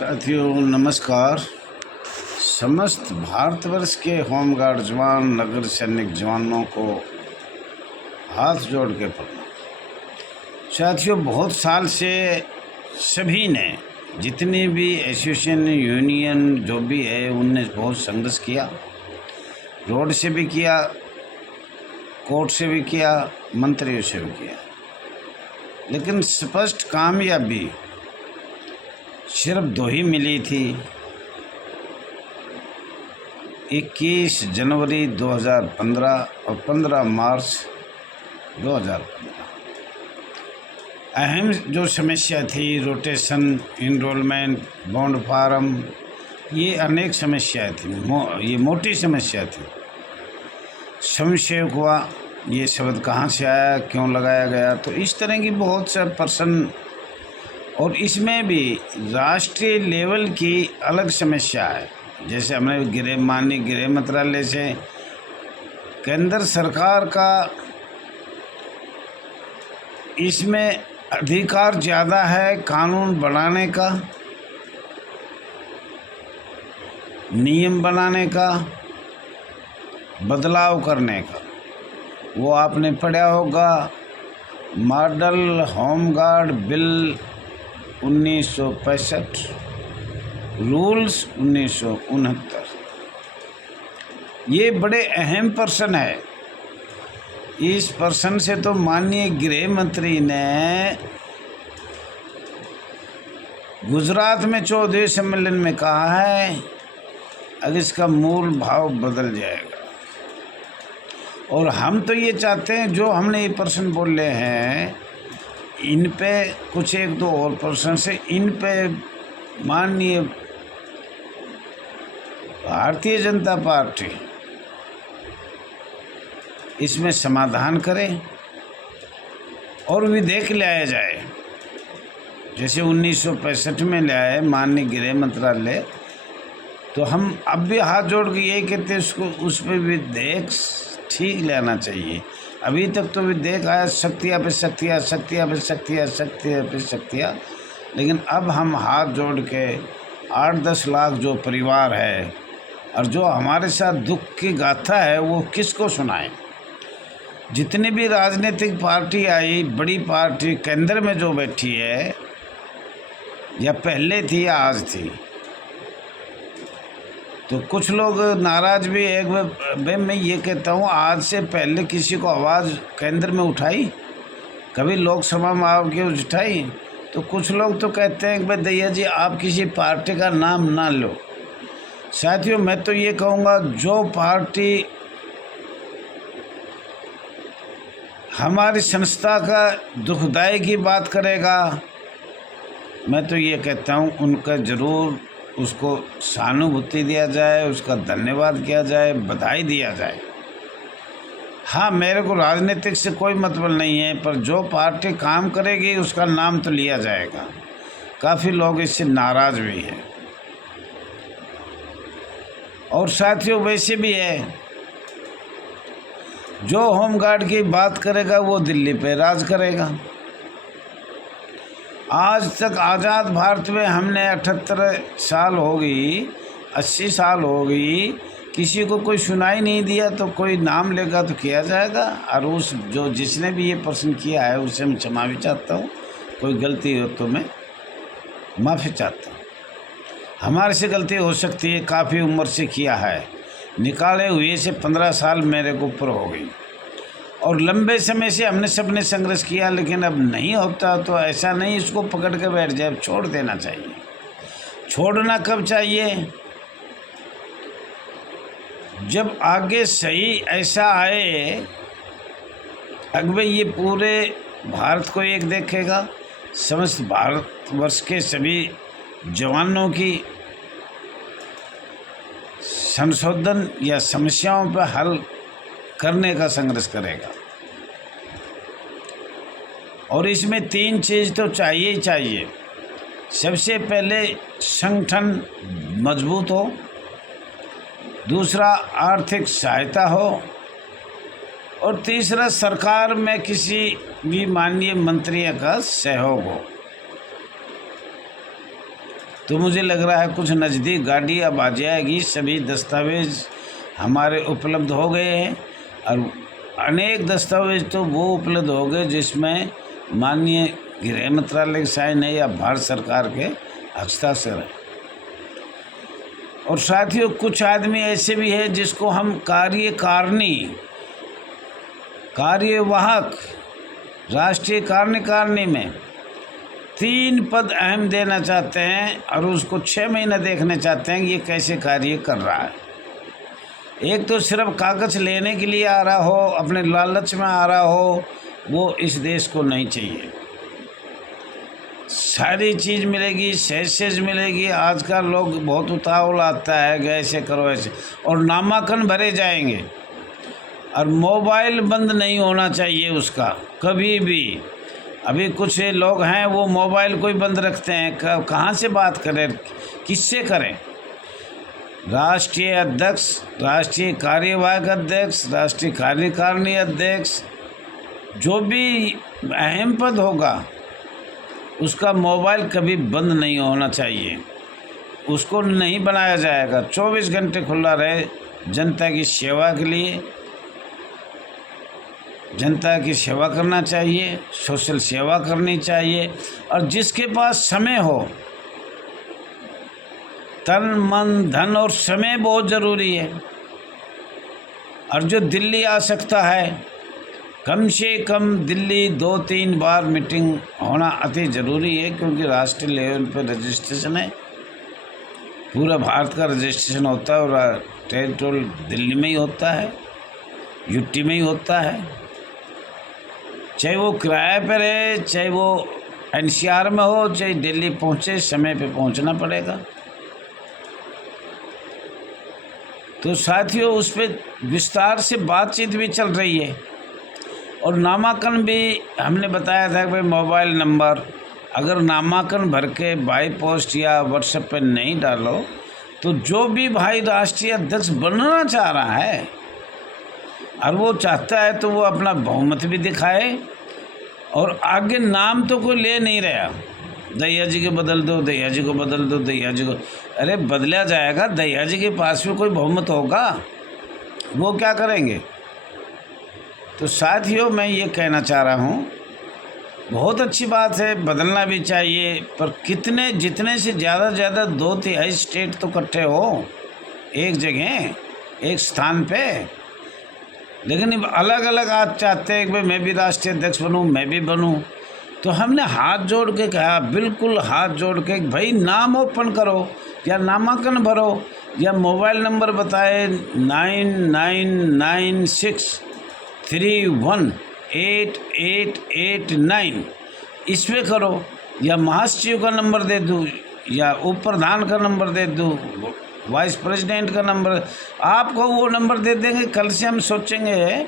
साथियों नमस्कार। समस्त भारतवर्ष के होमगार्ड जवान नगर सैनिक जवानों को हाथ जोड़ के प्रणाम। साथियों, बहुत साल से सभी ने, जितनी भी एसोसिएशन यूनियन जो भी है, उनने बहुत संघर्ष किया। रोड से भी किया, कोर्ट से भी किया, मंत्रियों से भी किया, लेकिन स्पष्ट कामयाबी सिर्फ दो ही मिली थी। 21 जनवरी 2015 और 15 मार्च 2015। अहम जो समस्या थी, रोटेशन, इनरोलमेंट, बॉन्ड फार्म, ये अनेक समस्याएं थी। ये मोटी समस्या थी। संशय हुआ ये शब्द कहाँ से आया, क्यों लगाया गया, तो इस तरह की बहुत से प्रश्न, और इसमें भी राष्ट्रीय लेवल की अलग समस्या है। जैसे हमने माननीय गृह मंत्रालय से केंद्र सरकार का इसमें अधिकार ज़्यादा है, कानून बनाने का, नियम बनाने का, बदलाव करने का। वो आपने पढ़ा होगा, मॉडल होमगार्ड बिल 1965, रूल्स 1969। ये बड़े अहम प्रश्न है। इस प्रश्न से तो माननीय गृह मंत्री ने गुजरात में 14वें सम्मेलन में कहा है, अब इसका मूल भाव बदल जाएगा। और हम तो ये चाहते हैं, जो हमने ये प्रश्न बोले हैं, इन पे कुछ एक दो और प्रश्न से इन पे माननीय भारतीय जनता पार्टी इसमें समाधान करे और विधेयक लाया जाए। जैसे 1965 में लाए माननीय गृह मंत्रालय, तो हम अब भी हाथ जोड़ के यही कहते हैं, उसको उस पर विधेयक ठीक लेना चाहिए। अभी तक तो विधेयक आया शक्तियाँ पे शक्तियाँ, शक्तियाँ पे शक्तियाँ, शक्तियाँ पे शक्तियाँ, लेकिन अब हम हाथ जोड़ के 8-10 लाख जो परिवार है और जो हमारे साथ दुख की गाथा है, वो किसको सुनाएं। जितनी भी राजनीतिक पार्टी आई, बड़ी पार्टी केंद्र में जो बैठी है, या पहले थी या आज थी, तो कुछ लोग नाराज भी। एक भाई मैं ये कहता हूँ, आज से पहले किसी को आवाज़ केंद्र में उठाई, कभी लोकसभा में आपकी उठाई? तो कुछ लोग तो कहते हैं कि भाई दैया जी आप किसी पार्टी का नाम ना लो। साथियों, मैं तो ये कहूँगा, जो पार्टी हमारी संस्था का दुखदाई की बात करेगा, मैं तो ये कहता हूँ उनका ज़रूर उसको सहानुभूति दिया जाए, उसका धन्यवाद किया जाए, बधाई दिया जाए। हाँ, मेरे को राजनीतिक से कोई मतलब नहीं है, पर जो पार्टी काम करेगी उसका नाम तो लिया जाएगा। काफ़ी लोग इससे नाराज भी हैं। और साथियों, वैसे भी है, जो होमगार्ड की बात करेगा वो दिल्ली पे राज करेगा। आज तक आज़ाद भारत में हमने 78 साल हो गई, 80 साल हो गई, किसी को कोई सुनाई नहीं दिया। तो कोई नाम लेगा तो किया जाएगा। और उस जिसने भी ये प्रश्न किया है उससे मैं क्षमा भी चाहता हूँ। कोई गलती हो तो मैं माफ़ी चाहता हूँ। हमारे से गलती हो सकती है, काफ़ी उम्र से किया है, निकाले हुए से 15 साल मेरे को ऊपर हो गई, और लंबे समय से हमने सबने संघर्ष किया, लेकिन अब नहीं होता। तो ऐसा नहीं इसको पकड़ के बैठ जाए, छोड़ देना चाहिए। छोड़ना कब चाहिए? जब आगे सही ऐसा आए, अगवे ये पूरे भारत को एक देखेगा, समस्त भारतवर्ष के सभी जवानों की संशोधन या समस्याओं पर हल करने का संघर्ष करेगा। और इसमें 3 चीज़ तो चाहिए ही चाहिए। सबसे पहले संगठन मजबूत हो, दूसरा आर्थिक सहायता हो, और तीसरा सरकार में किसी भी माननीय मंत्री का सहयोग हो। तो मुझे लग रहा है कुछ नज़दीक गाड़ी अब आ जाएगी। सभी दस्तावेज़ हमारे उपलब्ध हो गए हैं और अनेक दस्तावेज तो वो उपलब्ध हो गए जिसमें माननीय गृह मंत्रालय की साइन है या भारत सरकार के हस्ताक्षर है। और साथियों, कुछ आदमी ऐसे भी है जिसको हम कार्यकारिणी, कार्यवाहक, राष्ट्रीय कार्यकारिणी में 3 पद अहम देना चाहते हैं और उसको 6 महीने देखने चाहते हैं कि ये कैसे कार्य कर रहा है। एक तो सिर्फ कागज़ लेने के लिए आ रहा हो, अपने लालच में आ रहा हो, वो इस देश को नहीं चाहिए। सारी चीज़ मिलेगी, सहज मिलेगी। आज का लोग बहुत उतावल आता है कि ऐसे करो ऐसे, और नामांकन भरे जाएंगे और मोबाइल बंद नहीं होना चाहिए उसका कभी भी। अभी कुछ लोग हैं वो मोबाइल को ही बंद रखते हैं, कहाँ से बात करें, किससे करें। राष्ट्रीय अध्यक्ष, राष्ट्रीय कार्यवाहक अध्यक्ष, राष्ट्रीय कार्यकारिणी अध्यक्ष, जो भी अहम पद होगा उसका मोबाइल कभी बंद नहीं होना चाहिए। उसको नहीं बनाया जाएगा, 24 घंटे खुला रहे जनता की सेवा के लिए। जनता की सेवा करना चाहिए, सोशल सेवा करनी चाहिए। और जिसके पास समय हो, तन मन धन और समय बहुत ज़रूरी है। और जो दिल्ली आ सकता है, कम से कम दिल्ली 2-3 बार मीटिंग होना अति ज़रूरी है, क्योंकि राष्ट्रीय लेवल पर रजिस्ट्रेशन है। पूरा भारत का रजिस्ट्रेशन होता है और टेरिटोरियल दिल्ली में ही होता है, यूटी में ही होता है। चाहे वो किराए पर है, चाहे वो एनसीआर में हो, चाहे दिल्ली पहुँचे, समय पे पहुँचना पड़ेगा। तो साथियों, उस पर विस्तार से बातचीत भी चल रही है। और नामांकन भी हमने बताया था कि भाई मोबाइल नंबर, अगर नामांकन भर के बाई पोस्ट या व्हाट्सएप पर नहीं डालो तो जो भी भाई राष्ट्रीय अध्यक्ष बनना चाह रहा है और वो चाहता है तो वो अपना बहुमत भी दिखाए। और आगे नाम तो कोई ले नहीं रहा, दहिया जी के बदल दो, दहिया जी को बदल दो, दहिया जी को, अरे बदला जाएगा। दहिया जी के पास में कोई बहुमत होगा, वो क्या करेंगे। तो साथियों, मैं ये कहना चाह रहा हूँ, बहुत अच्छी बात है, बदलना भी चाहिए, पर कितने, जितने से ज़्यादा 2/3 स्टेट तो इकट्ठे हो एक जगह, एक स्थान पे। लेकिन अलग अलग आज चाहते हैं कि भाई मैं भी राष्ट्रीय अध्यक्ष बनूं, मैं भी बनूं। तो हमने हाथ जोड़ के कहा, बिल्कुल हाथ जोड़ के, भाई नाम ओपन करो या नामांकन भरो या मोबाइल नंबर बताए 999963188889, इसमें करो, या महासचिव का नंबर दे दूँ या उप प्रधान का नंबर दे दूँ, वाइस प्रेसिडेंट का नंबर, आपको वो नंबर दे देंगे। कल से हम सोचेंगे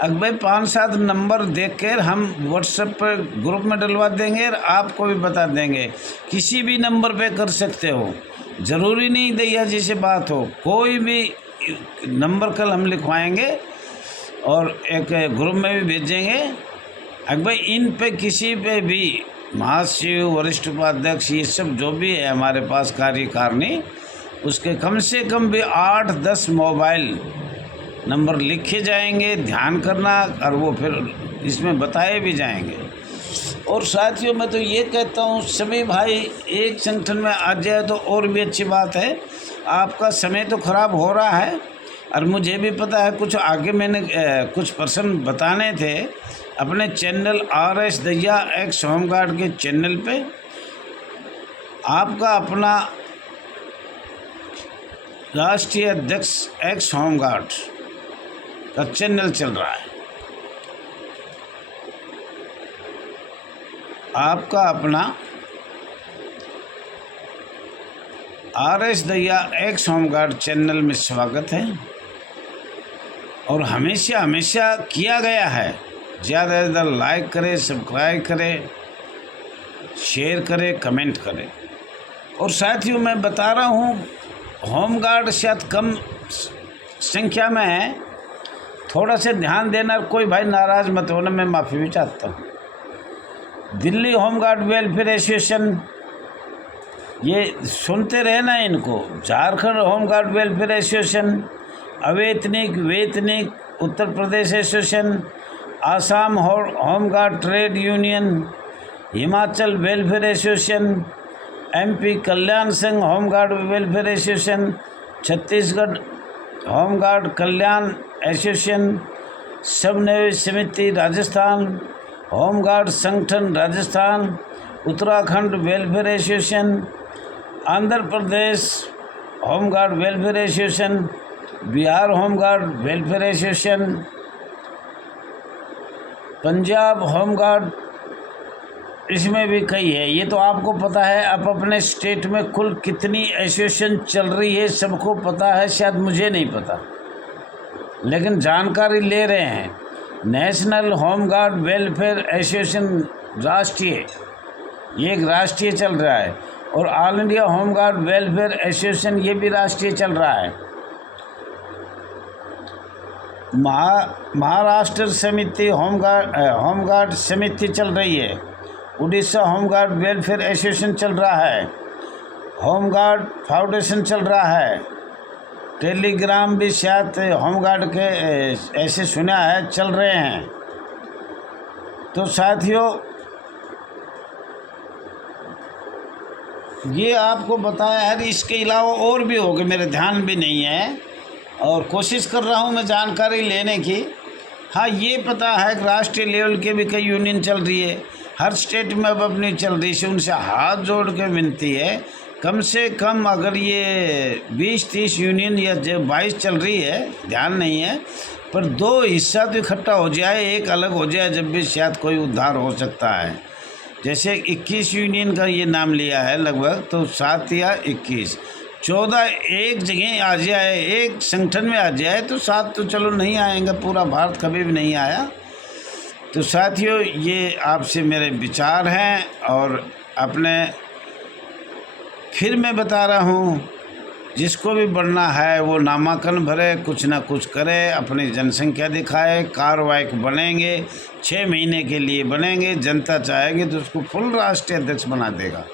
अगर भाई 5-7 नंबर देकर हम व्हाट्सएप पर ग्रुप में डलवा देंगे और आपको भी बता देंगे। किसी भी नंबर पे कर सकते हो, ज़रूरी नहीं दहिया जी से बात हो, कोई भी नंबर कल हम लिखवाएंगे और एक ग्रुप में भी भेजेंगे। अगर भाई इन पे किसी पे भी महासचिव, वरिष्ठ उपाध्यक्ष, ये सब जो भी है हमारे पास कार्यकारिणी, उसके कम से कम भी 8-10 मोबाइल नंबर लिखे जाएंगे, ध्यान करना, और वो फिर इसमें बताए भी जाएंगे। और साथियों, मैं तो ये कहता हूँ सभी भाई एक संगठन में आ जाए तो और भी अच्छी बात है। आपका समय तो ख़राब हो रहा है और मुझे भी पता है, कुछ आगे मैंने कुछ पर्सन बताने थे अपने channel RS Dahiya x home guard के चैनल पे। आपका अपना राष्ट्रीय अध्यक्ष एक्स होमगार्ड का चैनल चल रहा है, आपका अपना RS Dahiya x home guard channel में स्वागत है। और हमेशा किया गया है, ज़्यादा से ज़्यादा लाइक करें, सब्सक्राइब करें, शेयर करें, कमेंट करें। और साथियों, मैं बता रहा हूँ, होमगार्ड शायद कम संख्या में है, थोड़ा सा ध्यान देना। कोई भाई नाराज़ मत होना, मैं माफ़ी भी चाहता हूँ। दिल्ली होमगार्ड वेलफेयर एसोसिएशन ये सुनते रहे ना इनको। झारखंड होमगार्ड वेलफेयर एसोसिएशन, अवैतनिक वेतनिक Uttar Pradesh association, Assam home guard trade union, Himachal welfare association, MP कल्याण संघ home guard welfare association, Chhattisgarh home guard कल्याण एसोसिएशन, समन्वय समिति राजस्थान, होमगार्ड संगठन Rajasthan, Uttarakhand welfare association, Andhra Pradesh home guard welfare association, Bihar home guard welfare association, Punjab home guard, इसमें भी कई है। ये तो आपको पता है। अब अपने स्टेट में कुल कितनी एसोसिएशन चल रही है सबको पता है, शायद मुझे नहीं पता, लेकिन जानकारी ले रहे हैं। नेशनल होमगार्ड वेलफेयर एसोसिएशन राष्ट्रीय, ये एक राष्ट्रीय चल रहा है, और all India home guard welfare association ये भी राष्ट्रीय चल रहा है। महाराष्ट्र समिति होमगार्ड समिति चल रही है। उड़ीसा होमगार्ड वेलफेयर एसोसिएशन चल रहा है। होमगार्ड फाउंडेशन चल रहा है। टेलीग्राम भी शायद होमगार्ड के ऐसे सुना है चल रहे हैं। तो साथियों, ये आपको बताया है। इसके अलावा और भी होंगे, मेरे ध्यान भी नहीं है, और कोशिश कर रहा हूँ मैं जानकारी लेने की। हाँ, ये पता है कि राष्ट्रीय लेवल के भी कई यूनियन चल रही है, हर स्टेट में अब अपनी चल रही है। उनसे हाथ जोड़ के विनती है, कम से कम अगर ये 20-30 यूनियन या 22 चल रही है, ध्यान नहीं है, पर 2 हिस्सा तो इकट्ठा हो जाए, एक अलग हो जाए, जब भी शायद कोई उद्धार हो सकता है। जैसे 21 यूनियन का ये नाम लिया है लगभग, तो 7 या 21, 14 एक जगह आ जाए, एक संगठन में आ जाए, तो 7 तो चलो नहीं आएंगे, पूरा भारत कभी भी नहीं आया। तो साथियों, ये आपसे मेरे विचार हैं, और अपने फिर मैं बता रहा हूँ, जिसको भी बढ़ना है वो नामांकन भरे, कुछ ना कुछ करे, अपनी जनसंख्या दिखाए, कार्रवाई बनेंगे, 6 महीने के लिए बनेंगे। जनता चाहेगी तो उसको फुल राष्ट्रीय अध्यक्ष बना देगा।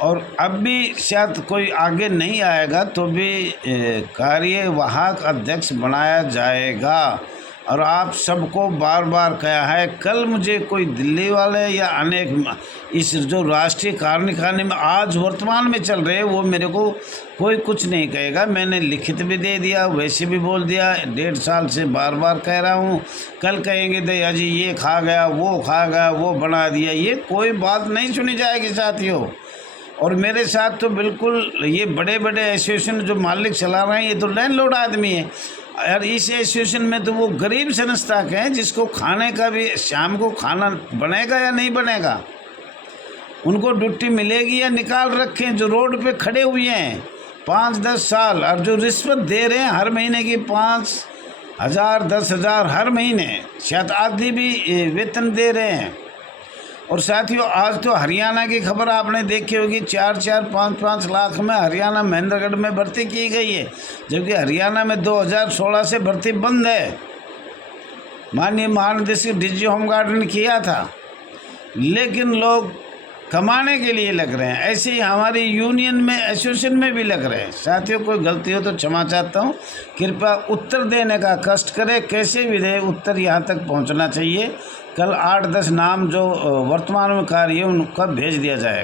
और अब भी शायद कोई आगे नहीं आएगा तो भी कार्यवाहक अध्यक्ष बनाया जाएगा। और आप सबको बार बार कहा है, कल मुझे कोई दिल्ली वाले या अनेक इस जो राष्ट्रीय कार्यकारिणी में आज वर्तमान में चल रहे हैं, वो मेरे को कोई कुछ नहीं कहेगा। मैंने लिखित भी दे दिया, वैसे भी बोल दिया, 1.5 साल से बार बार कह रहा हूँ। कल कहेंगे दया जी ये खा गया, वो खा गया, वो बना दिया, ये कोई बात नहीं सुनी जाएगी साथियों। और मेरे साथ तो बिल्कुल ये बड़े बड़े एसोसिएशन जो मालिक चला रहे हैं, ये तो लैंडलॉर्ड आदमी है। और इस एसोसिएशन में तो वो गरीब संस्था के हैं, जिसको खाने का भी, शाम को खाना बनेगा या नहीं बनेगा, उनको ड्यूटी मिलेगी या निकाल रखें, जो रोड पे खड़े हुए हैं 5-10 साल, और जो रिश्वत दे रहे हैं हर महीने की 5,000 10,000 हर महीने, शायद आधी भी वेतन दे रहे हैं। और साथियों, आज तो हरियाणा की खबर आपने देखी होगी, 4-4 5-5 लाख में हरियाणा महेंद्रगढ़ में भर्ती की गई है, जबकि हरियाणा में 2016 से भर्ती बंद है। माननीय महानिदेशक DG होमगार्ड ने किया था, लेकिन लोग कमाने के लिए लग रहे हैं। ऐसे ही हमारी यूनियन में, एसोसिएशन में भी लग रहे हैं। साथियों, कोई गलती हो तो क्षमा चाहता हूँ। कृपया उत्तर देने का कष्ट करें, कैसे भी दे, उत्तर यहाँ तक पहुँचना चाहिए। कल 8-10 नाम जो वर्तमान में कार्य है उनका भेज दिया जाएगा।